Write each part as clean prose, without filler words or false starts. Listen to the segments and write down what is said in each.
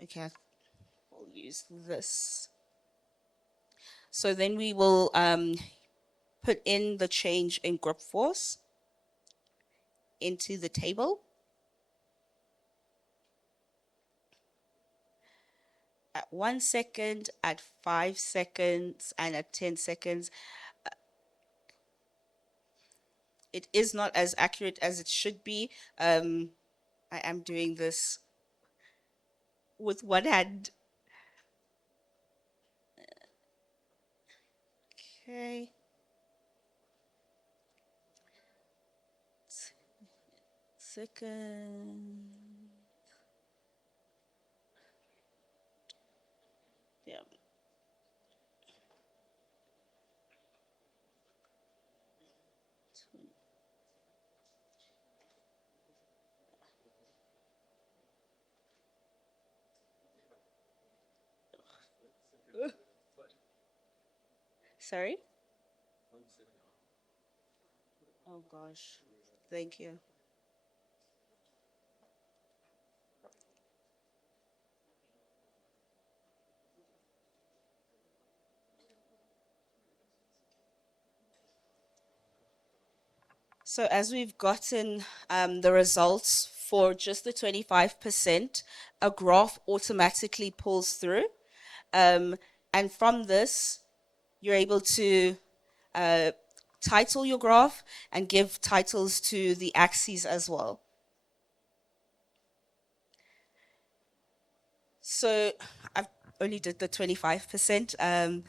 Okay, we'll use this. So then we will put in the change in grip force into the table. At 1 second, at 5 seconds, and at 10 seconds. It is not as accurate as it should be. I am doing this with one hand. Okay. Second. Yeah. Sorry? Oh gosh. Thank you. So as we've gotten the results for just the 25%, a graph automatically pulls through. Um, and from this, you're able to uh, title your graph and give titles to the axes as well. So I've only did the 25%.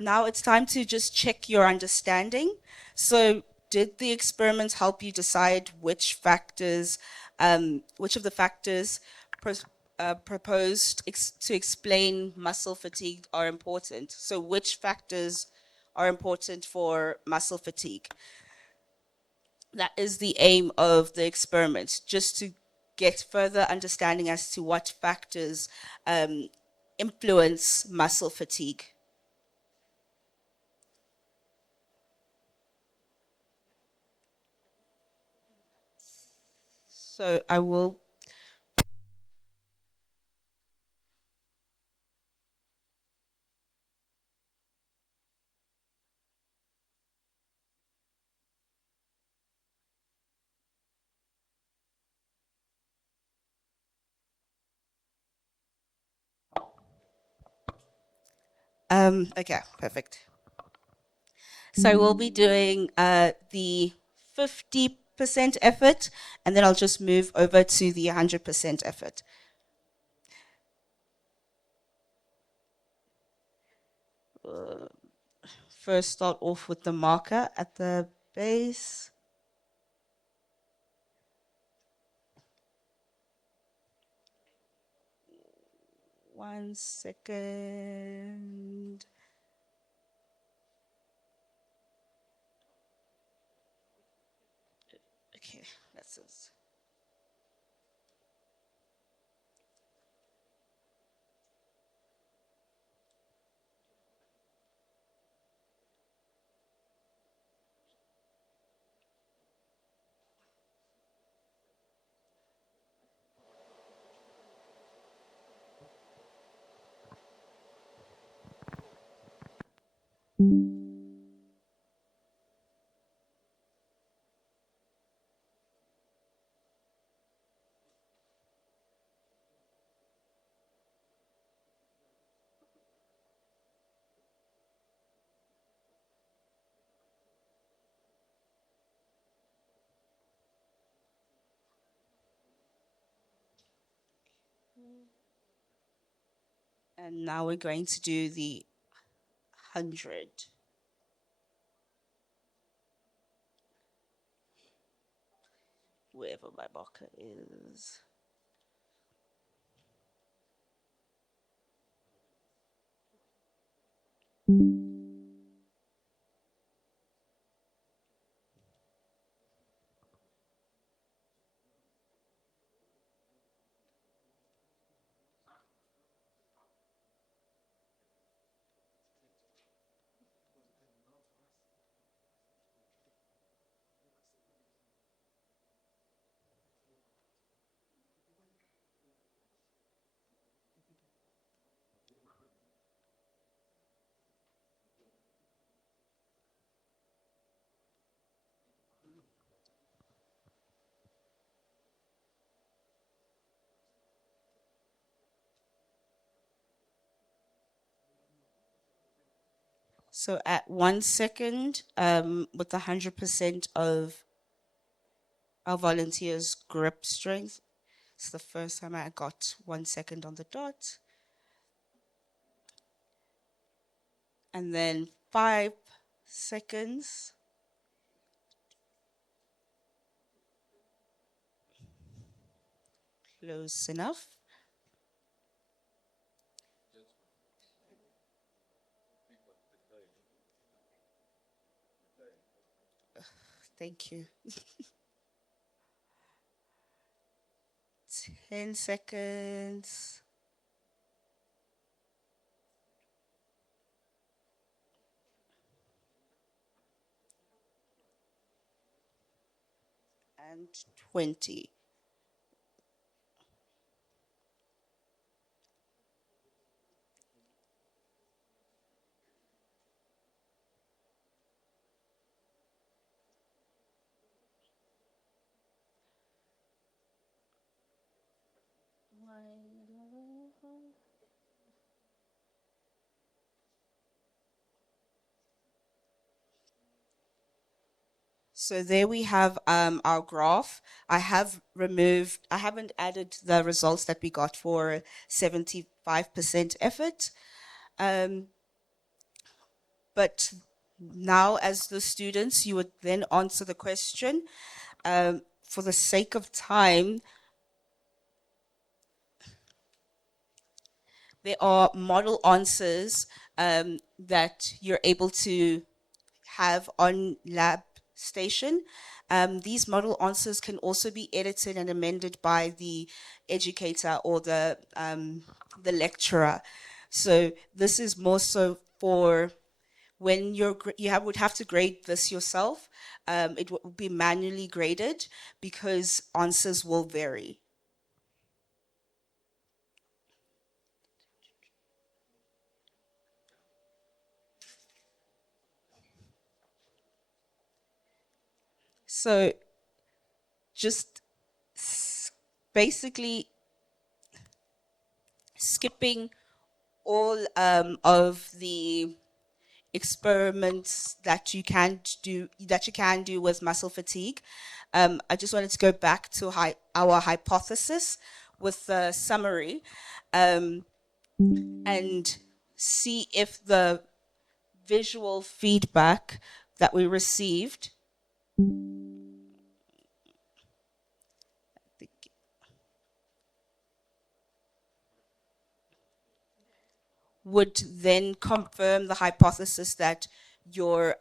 Now it's time to just check your understanding. So did the experiment help you decide which of the factors proposed to explain muscle fatigue are important? So which factors are important for muscle fatigue? That is the aim of the experiment, just to get further understanding as to what factors um, influence muscle fatigue. So I will, okay, perfect. So we'll be doing the 50% effort, and then I'll just move over to the 100% effort. Uh, First, start off with the marker at the base. One second. Okay, that's it. And now we're going to do the 100. Wherever my marker is. So at 1 second, with 100% of our volunteers' grip strength, it's the first time I got 1 second on the dot. And then 5 seconds. Close enough. Thank you. 10 seconds. And 20. So there we have our graph. I haven't added the results that we got for 75% effort. Um, but now, as the students, you would then answer the question. For the sake of time, there are model answers that you're able to have on lab station. These model answers can also be edited and amended by the educator or the lecturer. So this is more so for when would have to grade this yourself. It will be manually graded because answers will vary. So just basically skipping all of the experiments that you can do with muscle fatigue. I just wanted to go back to our hypothesis with the summary, um, and see if the visual feedback that we received would then confirm the hypothesis that you're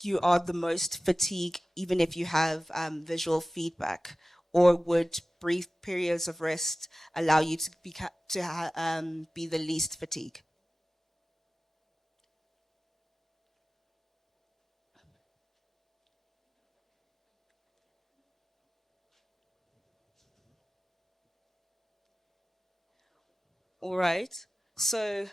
you are the most fatigued, even if you have visual feedback, or would brief periods of rest allow you to be the least fatigued? All right. So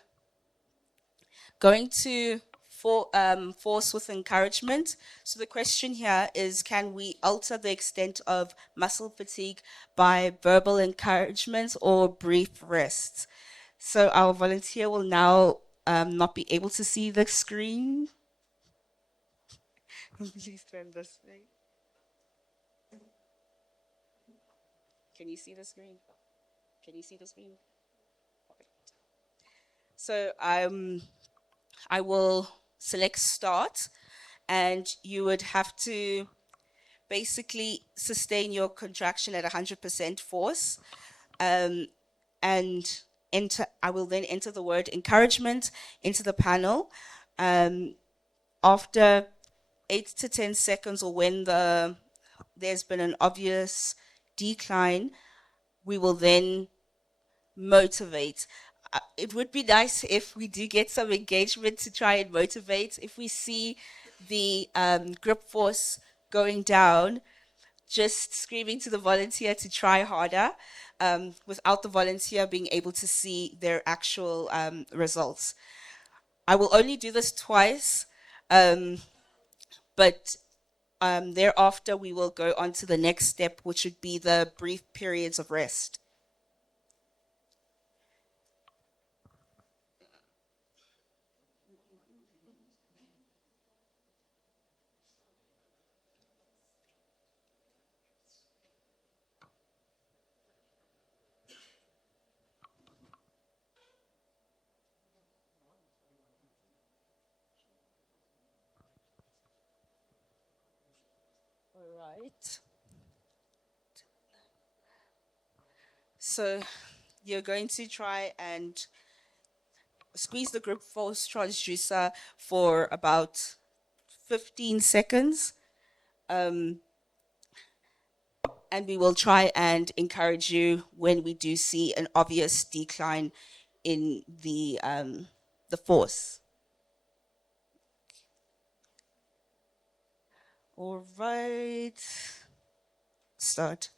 going to force with encouragement. So the question here is, can we alter the extent of muscle fatigue by verbal encouragement or brief rests? So our volunteer will now not be able to see the screen. Please turn this way. Can you see the screen? Can you see the screen? Okay. So I will select start, and you would have to basically sustain your contraction at 100% force, um, and I will then enter the word encouragement into the panel. Um, After 8 to 10 seconds, or when there's been an obvious decline, we will then motivate. It would be nice if we do get some engagement to try and motivate. If we see the grip force going down, just screaming to the volunteer to try harder, without the volunteer being able to see their actual results. I will only do this twice, um, but thereafter we will go on to the next step, which would be the brief periods of rest. Right. So you're going to try and squeeze the grip force transducer for about 15 seconds. Um, and we will try and encourage you when we do see an obvious decline in the force. All right. Start.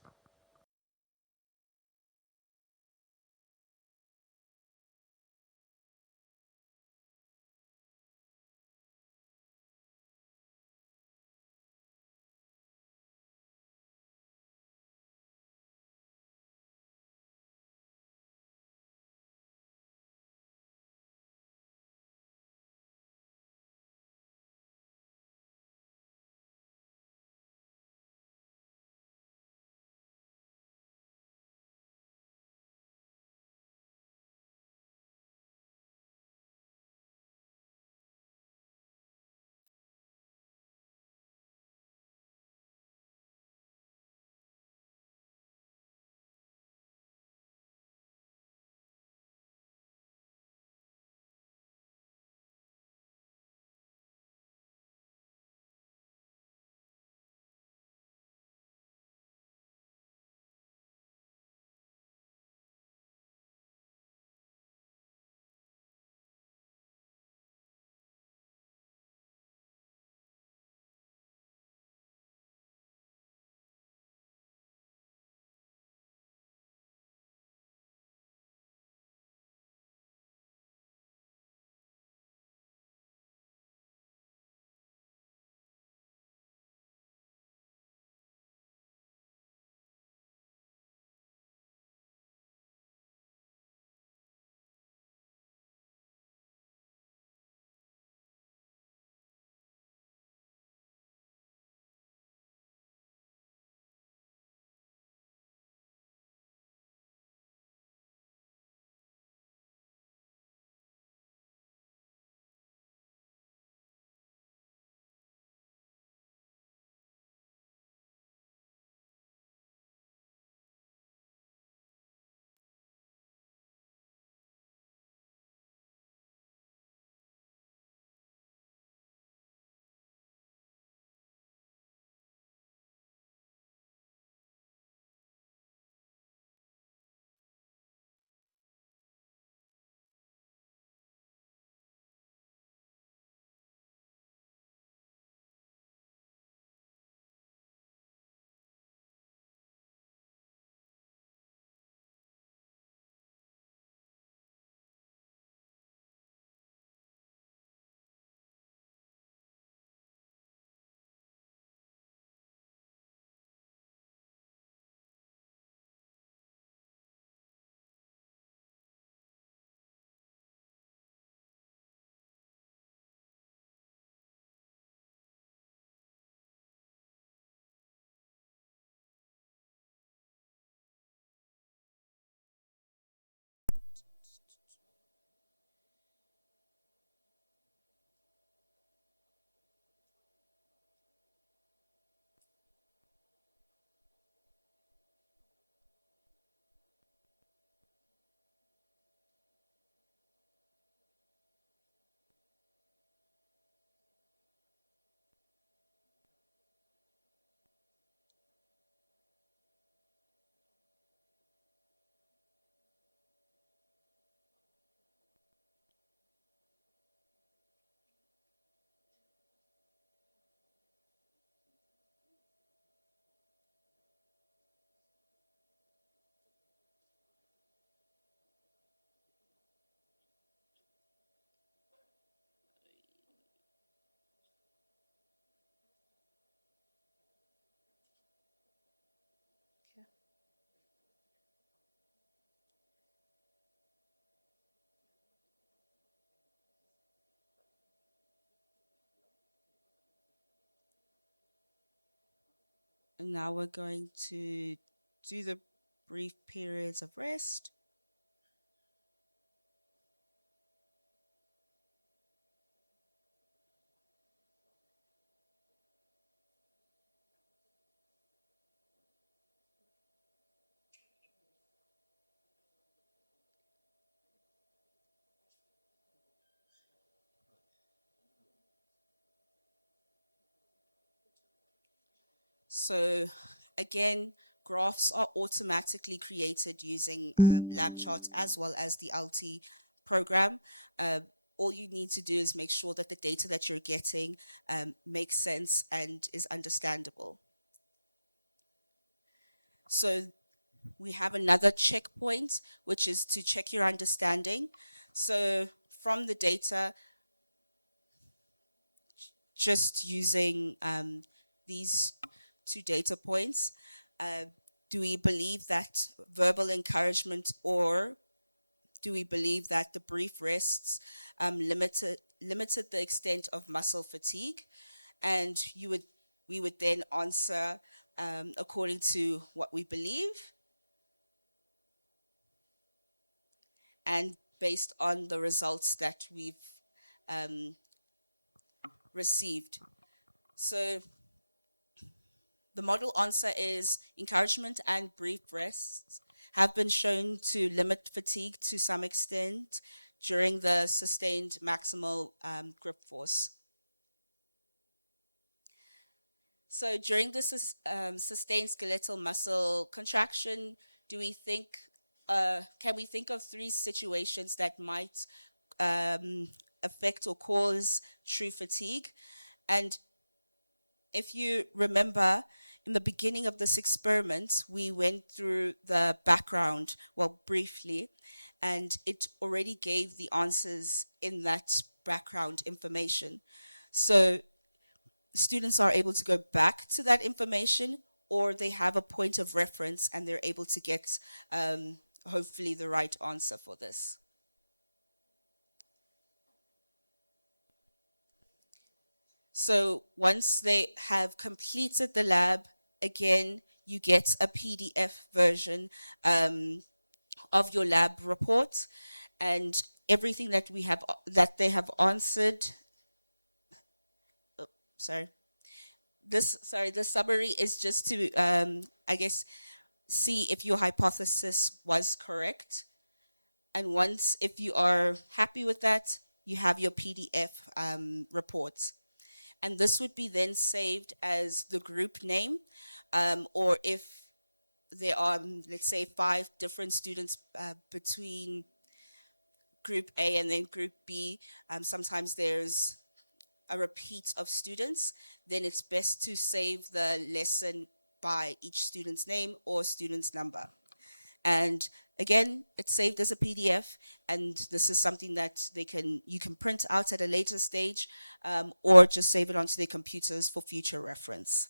And now we're going to do the brief periods of rest. So again, graphs are automatically created using lab charts as well as the LT program. All you need to do is make sure that the data that you're getting makes sense and is understandable. So we have another checkpoint, which is to check your understanding. So from the data, just using these two data points, uh, do we believe that verbal encouragement, or do we believe that the brief rests limited the extent of muscle fatigue? And we would then answer according to what we believe and based on the results that we've um, received. So the model answer is encouragement and brief rests have been shown to limit fatigue to some extent during the sustained maximal grip force. So during the sustained skeletal muscle contraction, can we think of three situations that might affect or cause true fatigue? And if you remember, in the beginning of this experiment, we went through the background, well, briefly, and it already gave the answers in that background information. So students are able to go back to that information, or they have a point of reference and they're able to get hopefully the right answer for this. So once they have completed the lab, again, you get a PDF version of your lab report, and everything that they have answered. Oh, sorry. The summary is just to, I guess, see if your hypothesis was correct. And once, if you are happy with that, you have your PDF report. And this would be then saved as the group name, or if there are, let's say, 5 different students between group A and then group B, sometimes there's a repeat of students, then it's best to save the lesson by each student's name or student's number. And again, it's saved as a PDF, and this is something that you can print out at a later stage, or just save it onto their computers for future reference.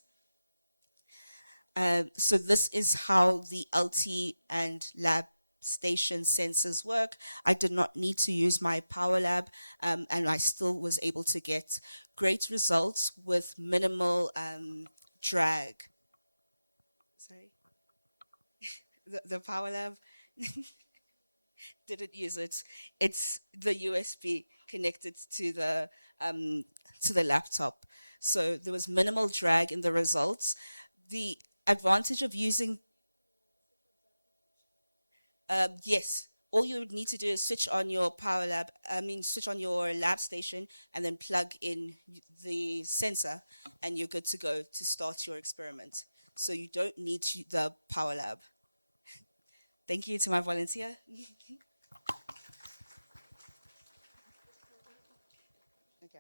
So this is how the LT and lab station sensors work. I did not need to use my Power Lab, and I still was able to get great results with minimal drag. Sorry, the Power Lab didn't use it. It's the USB connected um, to the laptop. So there was minimal drag in the results. The advantage of using, yes, all you would need to do is switch on your switch on your lab station and then plug in the sensor, and you're good to go to start your experiment. So you don't need the Power Lab. Thank you to my volunteer. Okay.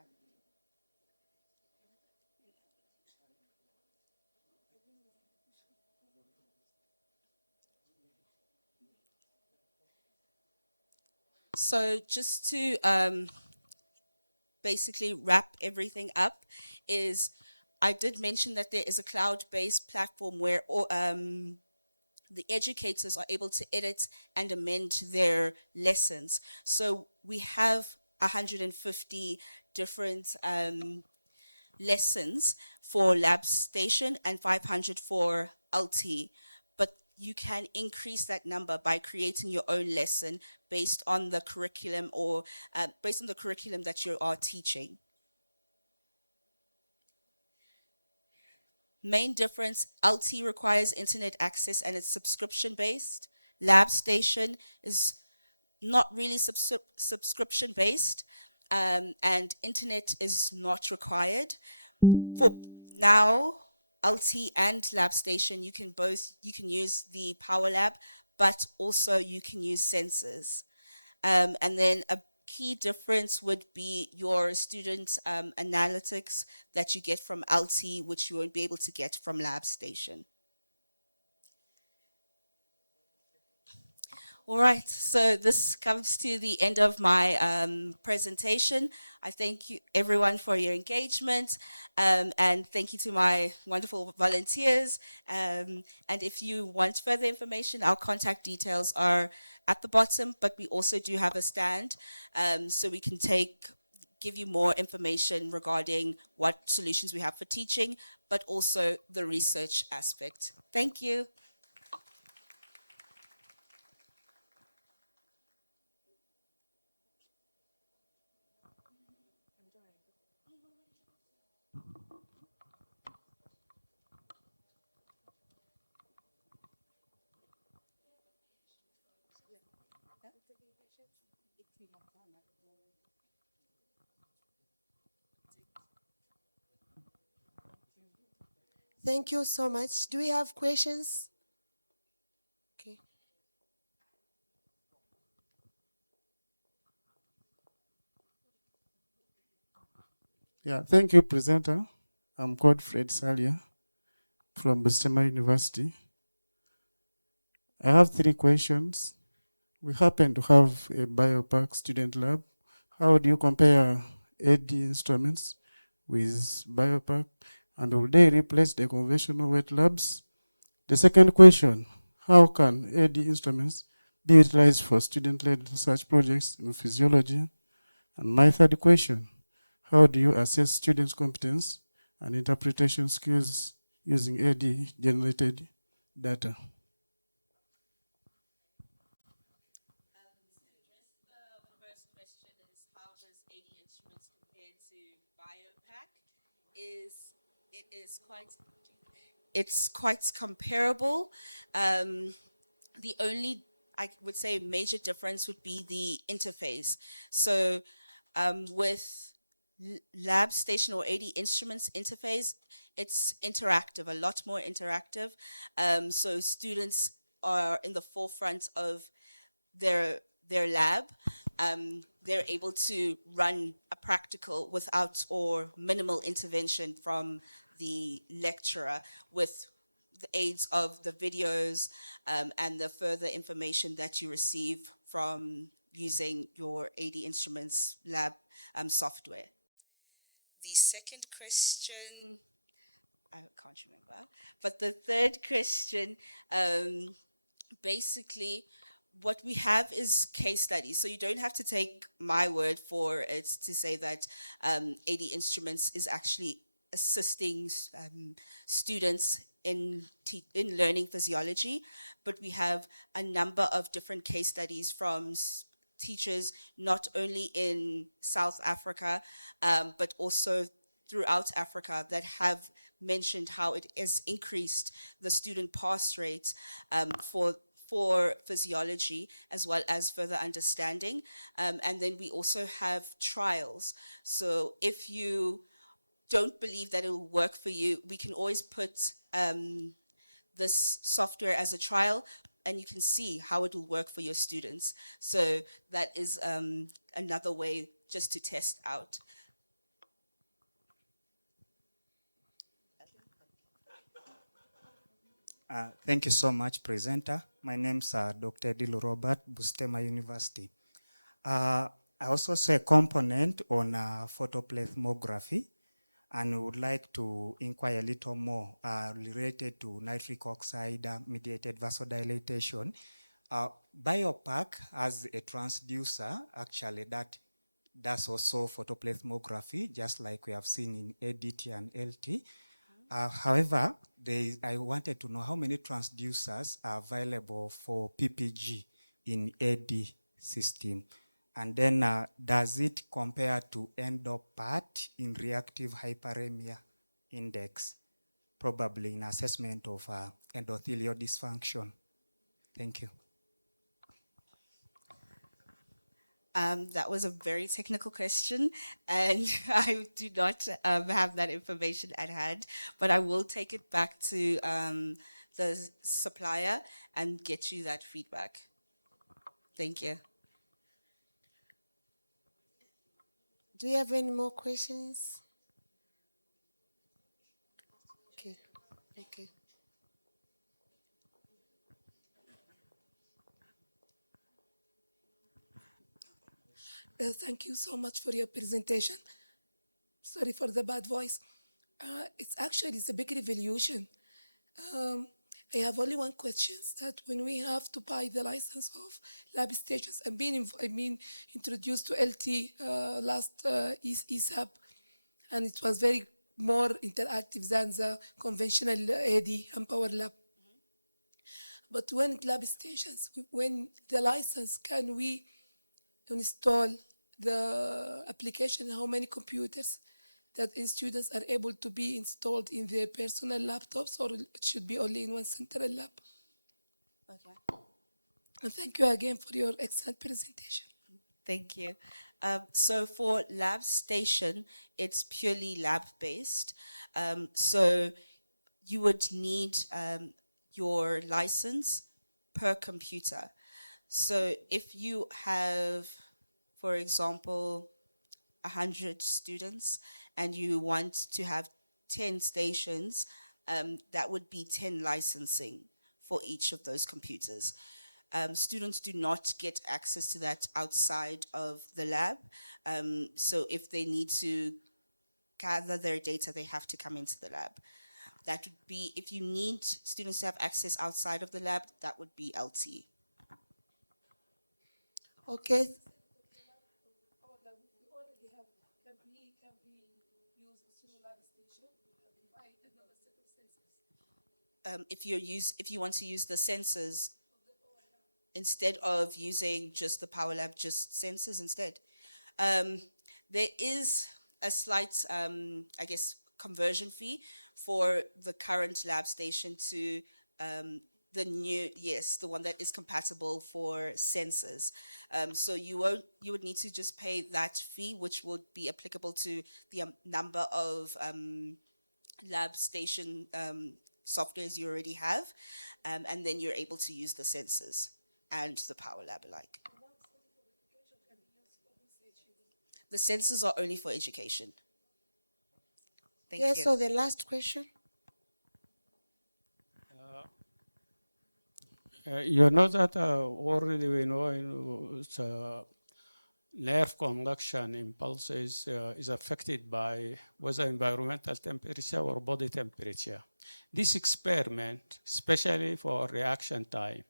So just to basically wrap everything up, is I did mention that there is a cloud-based platform where the educators are able to edit and amend their lessons. So we have 150 different lessons for Lab Station and 500 for LT. But you can increase that number by creating your own lesson based on the curriculum, or based on the curriculum that you are teaching. Main difference, LT requires internet access and it's subscription based. Lab Station is not really subscription based, and internet is not required. For now, LT and lab station, you can use the power lab, but also you can use sensors. And then a key difference would be your student analytics that you get from LT, which you won't be able to get from lab station. All right, so this comes to the end of my presentation. I thank you everyone for your engagement, and thank you to my wonderful volunteers. And if you want further information, our contact details are at the bottom, but we also do have a stand, so we can give you more information regarding what solutions we have for teaching, but also the research aspect. Thank you. Thank you so much. Do we have questions? Okay. Yeah, thank you, presenter. I'm Godfred Salia from Bustema University. I have 3 questions. We happen to have a biopark student lab. How do you compare AD instruments with biopark? And will they replace the conventional wet labs? The second question, how can AD instruments be utilized for student-led research projects in physiology? And my third question, how do you assess students' competence and interpretation skills using AD-generated data? The first question is how does 80 instruments compare to biopack? Is it is quite it's quite comparable. Um, the only I would say major difference would be the interface. So with lab station or 80 instruments interface, it's interactive, a lot more interactive. So students are in the forefront of their their lab. They're able to run a practical without or minimal intervention from the lecturer with the aids of the videos and the further information that you receive from using your AD Instruments lab software. The second question, I can't remember, but the third question, um, basically what we have is case studies. So you don't have to take my word for it to say that 80 Instruments is actually assisting students in learning physiology, but we have a number of different case studies from teachers not only in South Africa, but also throughout Africa that have mentioned how it has increased the student pass rate for physiology as well as further understanding. And then we also have trials. So if you don't believe that it will work for you, we can always put this software as a trial and you can see how it will work for your students. So that is another way just to test out. Thank you so much, presenter. My name's Dr. Dilo Robert, Bustema University. I also say a component on photoplethysmography and would like to inquire a little more related to nitric oxide mediated vasodilation. Biopack has a transducer actually that does also photoplethysmography, just like we have seen in ADT and LT. However, I wanted to know how many transducers are available for PPG in AD system. And then does it compare to endopat in reactive hyperemia index, probably in assessment of endothelial dysfunction? Thank you. That was a very technical question, and I do not have that information at hand, but I will take it back to the supplier and get you that feedback. Thank you. Do you have any more questions? Okay. Okay. Well, thank you so much for your presentation. Sorry for the bad voice. It's a big revolution. Um, I have only one question: that when we have to buy the license of lab stations, I've been introduced to LT last ESAP, and it was very more interactive than the conventional AD and Power Lab. But when lab stations, when the license, can we install the application, how many computers that students are able to be installed in their personal laptops, or it should be only in one central lab? Okay. And thank you again for your excellent presentation. Thank you. So for lab station, it's purely lab based. So you would need your license per computer. So if you have, for example, 100 students and you want to have 10 stations, that would be 10 licensing for each of those computers. Students do not get access to that outside of the lab. So if they need to gather their data, they have to come into the lab. That would be, if you need students to have access outside of the lab, that would be LT. Okay. If you want to use the sensors instead of using just the Power Lab, just sensors instead. There is a slight, I guess, conversion fee for the current lab station to the new, yes, the one that is compatible for sensors. So you would need to just pay that fee, which would be applicable to the number of lab station softwares you already have, and then you're able to use the sensors and the Power Lab alike. The sensors are only for education. Thank Yes, you. so the last question. You know that already we know, nerve conduction impulses is affected by whether environmental temperature or body temperature. This experiment, especially for reaction time,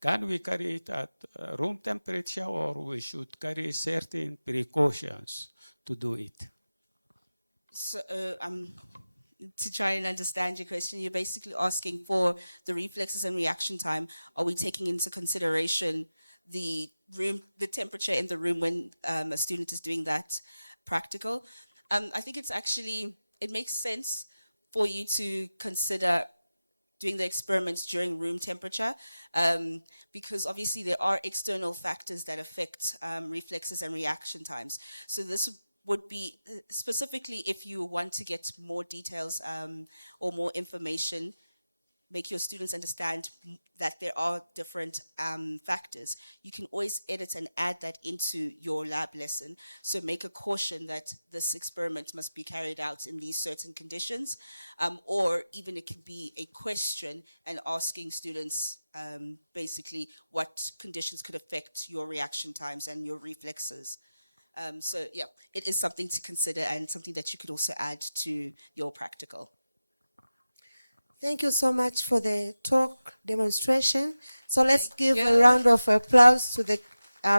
can we carry it at room temperature, or we should carry certain precautions to do it? So, to try and understand your question, you're basically asking for the reflexes and reaction time. Are we taking into consideration the temperature in the room when a student is doing that practical? I think it makes sense for you to consider doing the experiments during room temperature, because obviously there are external factors that affect reflexes and reaction times. So this would be specifically if you want to get more details or more information, make your students understand that there are different factors. You can always edit and add that into your lab lesson. So make a caution that this experiment must be carried out in these certain conditions, or even it could be a question and asking students basically what conditions could affect your reaction times and your reflexes. So yeah, it is something to consider and something that you could also add to your practical. Thank you so much for the talk demonstration. So let's Thank give you. a round of applause to the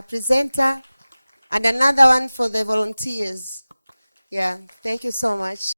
presenter and another one for the volunteers. Yeah, thank you so much.